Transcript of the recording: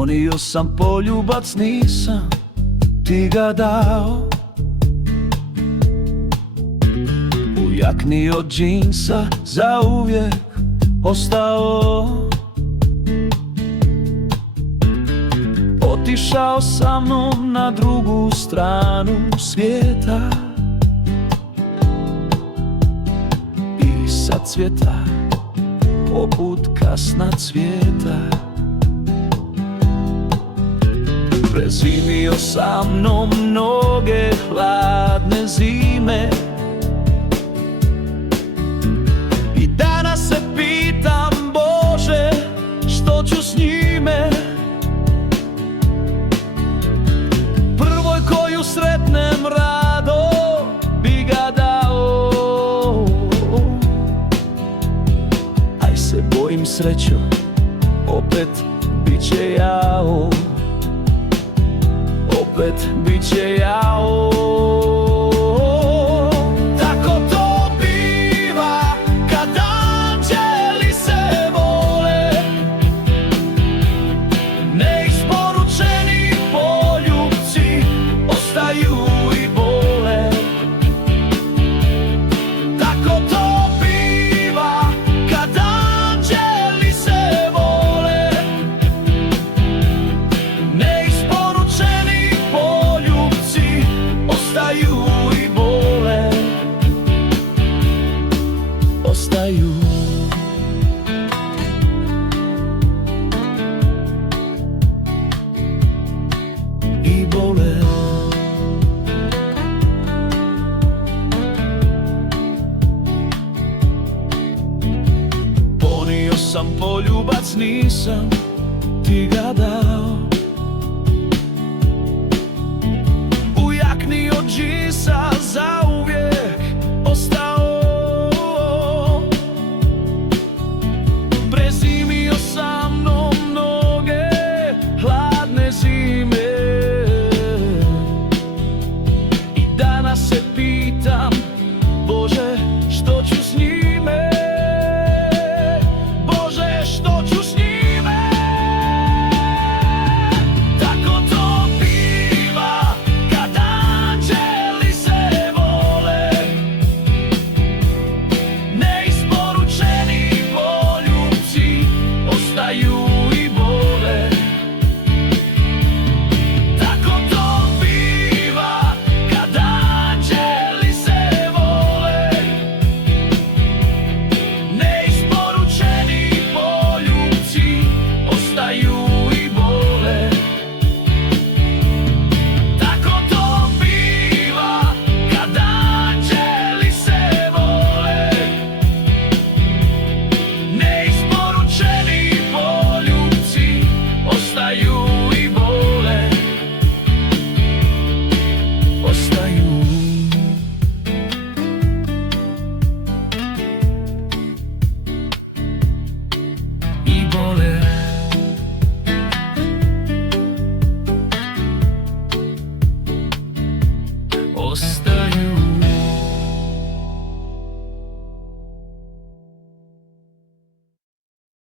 Ponio sam poljubac, nisam ti ga dao. U jakni od džinsa zauvijek ostao. Otišao sa mnom na drugu stranu svijeta i sad cvjeta poput kasna cvijeta. Prezimio sa mnom mnoge hladne zime i danas se pitam, Bože, što ću s njime. Prvoj koju sretnem rado bi ga dao, aj se bojim, srećo, opet bit će jao. Opet bit će jao. Tako to biva kad anđeli se vole, neisporučeni poljupci ostaju i bole. Tako to biva kad anđeli se vole, neisporučeni poljupci ostaju i bole. Ostaju. I bole. Ponio sam poljubac, nisam ti ga dao.